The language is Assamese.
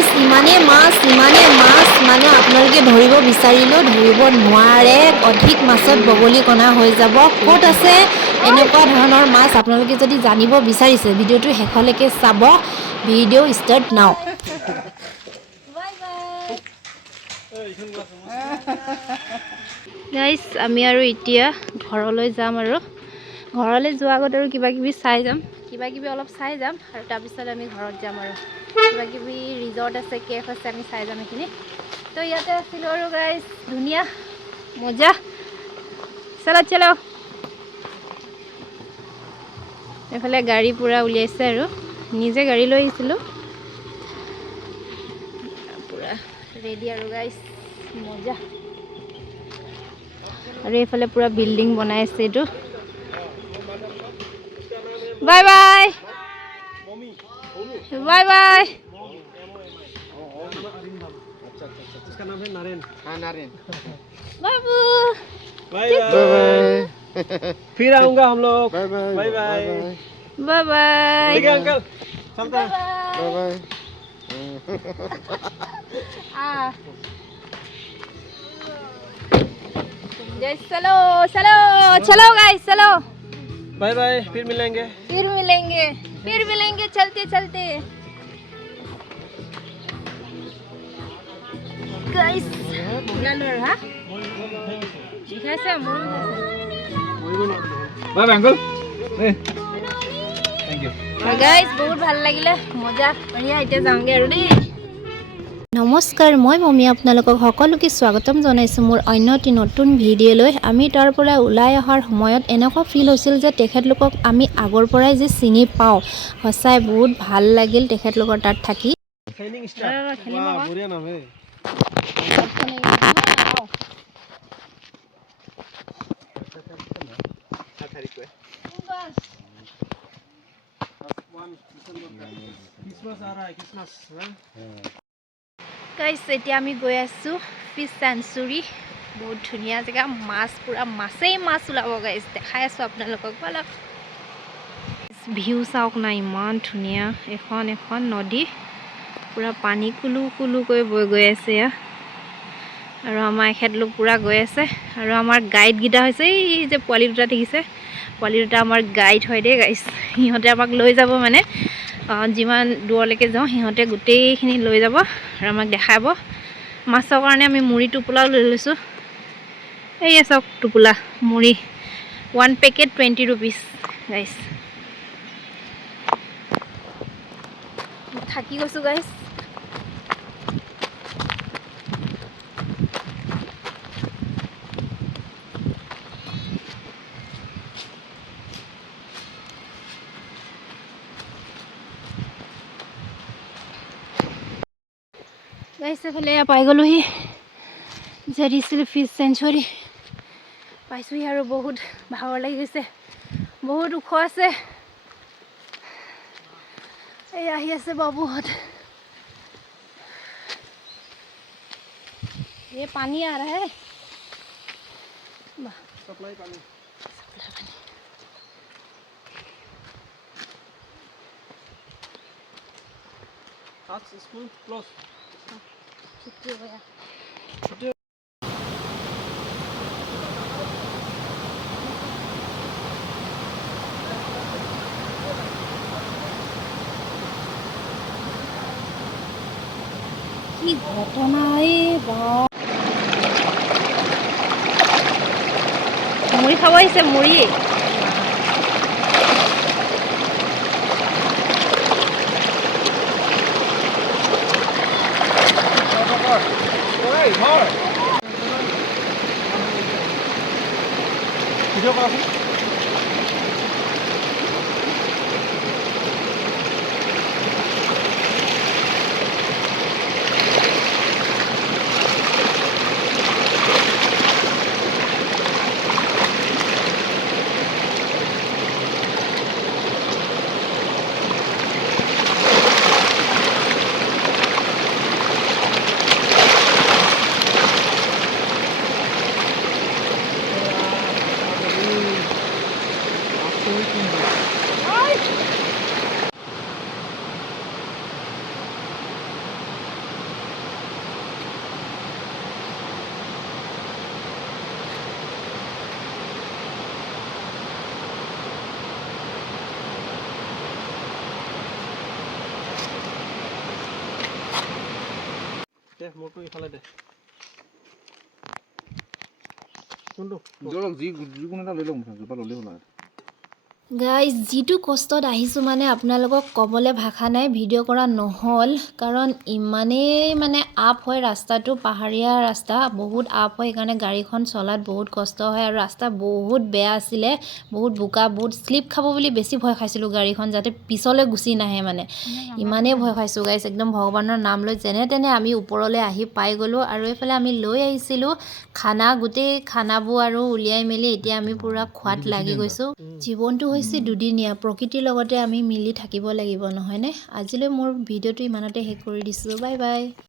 গাইস ইমানে মাছ মানে আপোনালোকে ধৰিব বিচাৰিলেও ধৰিব নোৱাৰে অধিক মাছত বগলী কণা হৈ যাব ক'ত আছে এনেকুৱা ধৰণৰ মাছ আপোনালোকে যদি জানিব বিচাৰিছে ভিডিঅ'টো শেষলৈকে চাব ভিডিঅ' ষ্টাৰ্ট নাও বাই বাই গাইস আমি আৰু এতিয়া ঘৰলৈ যাম আৰু ঘৰলৈ যোৱাৰ আগত আৰু কিবা কিবি অলপ চাই যাম আৰু তাৰপিছত আমি ঘৰত যাম আৰু কিবা কিবি ৰিজৰ্ট আছে কেফ আছে আমি চাই যাম এইখিনি তো ইয়াতে আছিলোঁ আৰু গাইস ধুনীয়া মজা চলো এইফালে গাড়ী পুৰা উলিয়াইছে আৰু নিজে গাড়ী লৈ আহিছিলোঁ পুৰা ৰেডি আৰু গাইস মজা আৰু এইফালে পুৰা বিল্ডিং বনাই আছে এইটো বাই বাই बाय बाय इसका नाम है नारेन हाँ नारेन बाबू बाय बाय फिर आऊंगा हम लोग bye bye bye bye bye bye ठीक है अंकल चलते हैं बाय बाय चलो चलो चलो गाइस चलो बाय बाय फिर मिलेंगे चलते चलते गाइस लालर हां दिखाइছে মোৰ bye bye uncle thank you guys बहुत ভাল লাগিলে মজা বঢ়িয়া এতিয়া যাওঁগে আৰু দেই নমস্কাৰ মই মমি আপোনালোকক সকলোকে স্বাগতম জনাইছো মোৰ অন্য এটি নতুন ভিডিঅ'লৈ আমি তাৰ পৰা ওলাই অহাৰ সময়ত এনেকুৱা ফিল হৈছিল যে তেখেতলোকক আমি আগৰ পৰাই যে চিনি পাওঁ সঁচাই বহুত ভাল লাগিল তেখেতলোকৰ তাত থাকি ट्रेनिंग स्टार्ट वाह बढ़िया नाम है क्रिसमस आ रहा है क्रिसमस गाइस এতিয়া আমি গৈ আছো ফিশ সেঞ্চুৰী বহুত ধুনীয়া জেগা মাছ পুৰা মাছেই মাছ ওলাব গাইস দেখাই আছো আপোনালোকক বলক ভিউ চাওক না ইমান ধুনীয়া এখন নদী পুৰা পানী কুলু কুলু কৈ বৈ গৈ আছে আৰু আমাৰ এখেতলোক পুৰা গৈ আছে আৰু আমাৰ গাইড গিটা হৈছে এই যে পোৱালি দুটা দেখিছে পোৱালি দুটা আমাৰ গাইড হয় দেই গাইস সিহঁতে আমাক লৈ যাব মানে যিমান দূৰলৈকে যাওঁ সিহঁতে গোটেইখিনি লৈ যাব আৰু আমাক দেখাব মাছৰ কাৰণে আমি মুড়ি টোপোলাও লৈ লৈছোঁ এই চাওক টোপোলা মুড়ি 1 পেকেট 20 रुपीस গাইস থাকি গৈছোঁ গাইস গাইছে ফেলে পাই গলোহি জেৰিছিল ফিশ সেঞ্চুৰী পাইছোহি আৰু বহুত ভাগৰ লাগি গৈছে বহুত ওখ আছে এই আহি আছে বাবুহঁত ये पानी आ रहा है सप्लाई पानी हाथ स्कूल क्लोज छुट्टी हो गया কি ঘটনা বা মুড়ি খাব আহিছে মুড়ি वीडियो करा দে মোৰটো ইফালে দে কোনটো জলক যিকোনো এটা লৈ লওঁ জোপা ল'লেই হ'ল আৰু গাইজ যিটো কষ্টত আহিছোঁ মানে আপোনালোকক ক'বলৈ ভাষা নাই ভিডিঅ' কৰা নহ'ল কাৰণ ইমানেই মানে আপ হয় ৰাস্তাটো পাহাৰীয়া ৰাস্তা বহুত আপ হয় সেইকাৰণে গাড়ীখন চলাত বহুত কষ্ট হয় আৰু ৰাস্তা বহুত বেয়া আছিলে বহুত বোকা বহুত শ্লিপ খাব বুলি বেছি ভয় খাইছিলোঁ গাড়ীখন যাতে পিছলৈ গুচি নাহে মানে ইমানেই ভয় খাইছোঁ গাইজ একদম ভগৱানৰ নাম লৈ যেনে তেনে আমি ওপৰলৈ আহি পাই গ'লোঁ আৰু এইফালে আমি লৈ আহিছিলোঁ খানা গোটেই খানাবোৰ আৰু উলিয়াই মেলি এতিয়া আমি পূৰা খোৱাত লাগি গৈছোঁ জীৱনটো হৈছে দুদিনীয়া প্ৰকৃতিৰ লগতে আমি মিলি থাকিব লাগিব নহয়নে আজিলৈ মোৰ ভিডিঅ'টো ইমানতে শেষ কৰি দিছোঁ বাই বাই